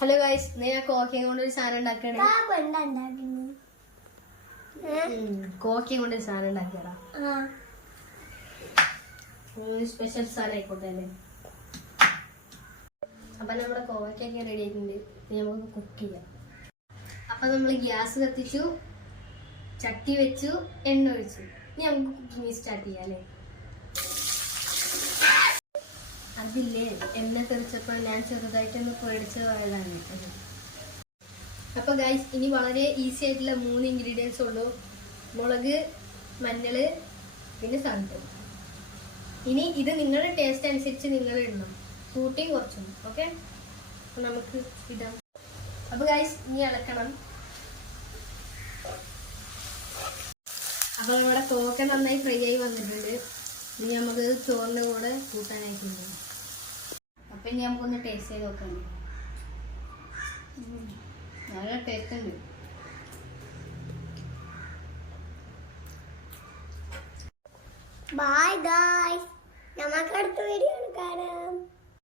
Hello guys, ഞാൻ കോക്കയും കൊണ്ട് ഒരു സാധനം ഉണ്ടാക്കണേ. കോക്കയും കൊണ്ട് ഒരു സാധനം ഉണ്ടാക്കിയടാ. സ്പെഷ്യൽ സാധനം ആയിക്കോട്ടെ അല്ലേ. അപ്പൊ നമ്മുടെ കോവയ്ക്കൊക്കെ റെഡി ആയിട്ടുണ്ട്. നമുക്ക് കുക്ക് ചെയ്യാം. അപ്പൊ നമ്മൾ ഗ്യാസ് കത്തിച്ചു, ചട്ടി വെച്ചു, എണ്ണ ഒഴിച്ചു. ഇനി നമുക്ക് കുക്കിംഗ് സ്റ്റാർട്ട് ചെയ്യാം അല്ലേ. അതില്ലേ എണ്ണ തെറിച്ചപ്പോൾ ഞാൻ ചെറുതായിട്ടൊന്ന് പേടിച്ച് പോയതാണ്. അപ്പോൾ ഗൈസ്, ഇനി വളരെ ഈസി ആയിട്ടുള്ള 3 ഇൻഗ്രീഡിയൻസ് ഉള്ളൂ. മുളക്, മഞ്ഞൾ, പിന്നെ സൺഫ്ലവർ. ഇനി ഇത് നിങ്ങളുടെ ടേസ്റ്റ് അനുസരിച്ച് നിങ്ങൾ ഇടണം, കൂട്ടിയും കുറച്ചും. ഓക്കെ, അപ്പോൾ നമുക്ക് ഇടാം. അപ്പോൾ ഗൈസ്, ഇനി ഇളക്കണം. അപ്പോൾ നമ്മുടെ കോക്ക നന്നായി ഫ്രൈ ആയി വന്നിട്ടുണ്ട്. ഇനി നമുക്ക് ചോറിൻ്റെ കൂടെ കൂട്ടാനായിട്ടുണ്ട്. അപ്പം ഇനി നമുക്കൊന്ന് ടേസ്റ്റ് ചെയ്ത് നോക്കാം. നല്ല ടേസ്റ്റ് ഉണ്ട്. ബൈ ഗൈസ്, നമുക്ക് അടുത്ത വീഡിയോ കാണാം.